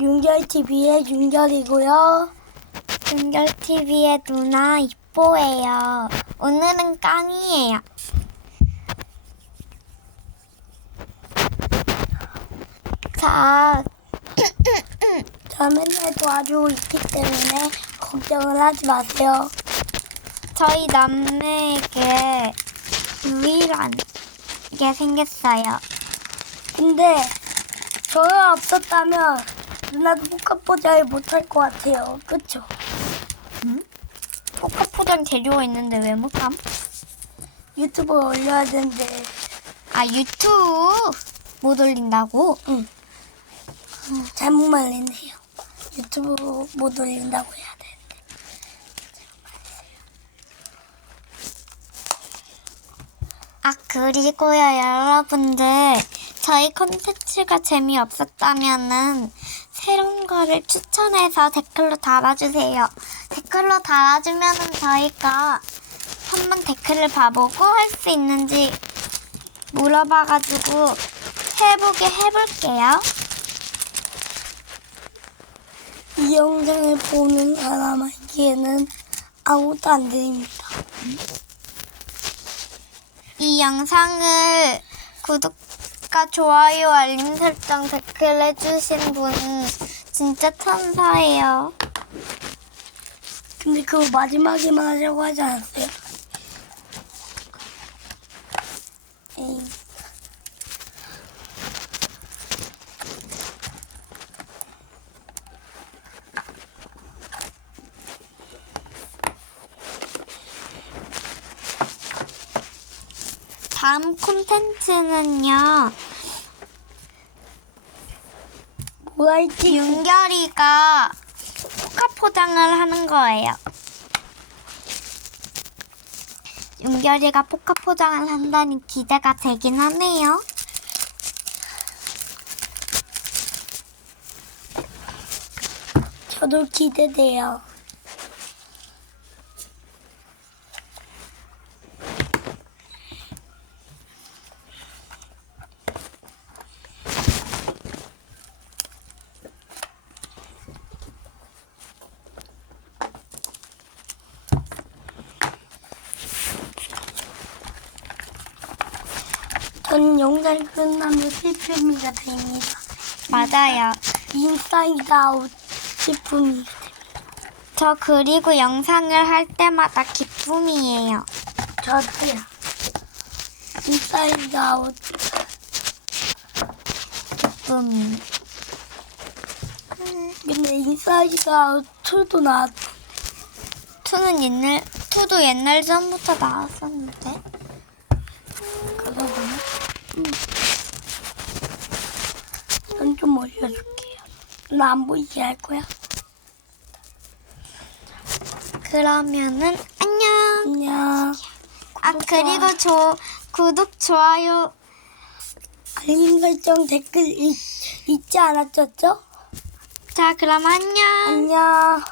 윤결TV의 윤결이고요. 윤결TV의 누나 이뽀예요. 오늘은 깡이에요. 자, 저 맨날 도와주고 있기 때문에 걱정을 하지 마세요. 저희 남매에게 유일한 게 생겼어요. 근데 저가 없었다면 누나도 포카포자를 못할 것 같아요. 그쵸? 포카포장 재료가 있는데 왜 못함? 유튜브에 올려야 되는데 아, 유튜브 못 올린다고? 응. 잘못 말했네요. 유튜브 못 올린다고 해야 되는데. 아, 그리고요, 여러분들. 저희 콘텐츠가 재미없었다면은 새로운 거를 추천해서 댓글로 달아주세요. 댓글로 달아주면은 저희가 한번 댓글을 봐보고 할 수 있는지 물어봐가지고 해보게 해볼게요. 이 영상을 보는 사람에게는 아무것도 안 드립니다. 이 영상을 구독 과 좋아요, 알림 설정, 댓글 해주신 분 진짜 천사예요. 근데 그거 마지막에만 하자고 하지 않았어요? 에이. 다음 콘텐츠는요. 뭐가 있지? 윤결이가 포카 포장을 하는 거예요. 윤결이가 포카 포장을 한다니 기대가 되긴 하네요. 저도 기대돼요. 저는 영상이 끝나면 슬픔이가 됩니다. 맞아요. 인사이드 아웃 슬픔이 저 그리고 영상을 할 때마다 기쁨이에요. 저도요. 인사이드 아웃 기쁨. 근데 인사이드 아웃 2도 나왔 투는 옛날 투도 옛날 전부터 나왔었는데. 음. 전좀 올려줄게요. 나안 보이게 할 거야. 그러면은 안녕. 안녕. 아 그리고 저 구독 좋아요 알림 설정 댓글 있, 있지 않았었죠? 자 그럼 안녕. 안녕.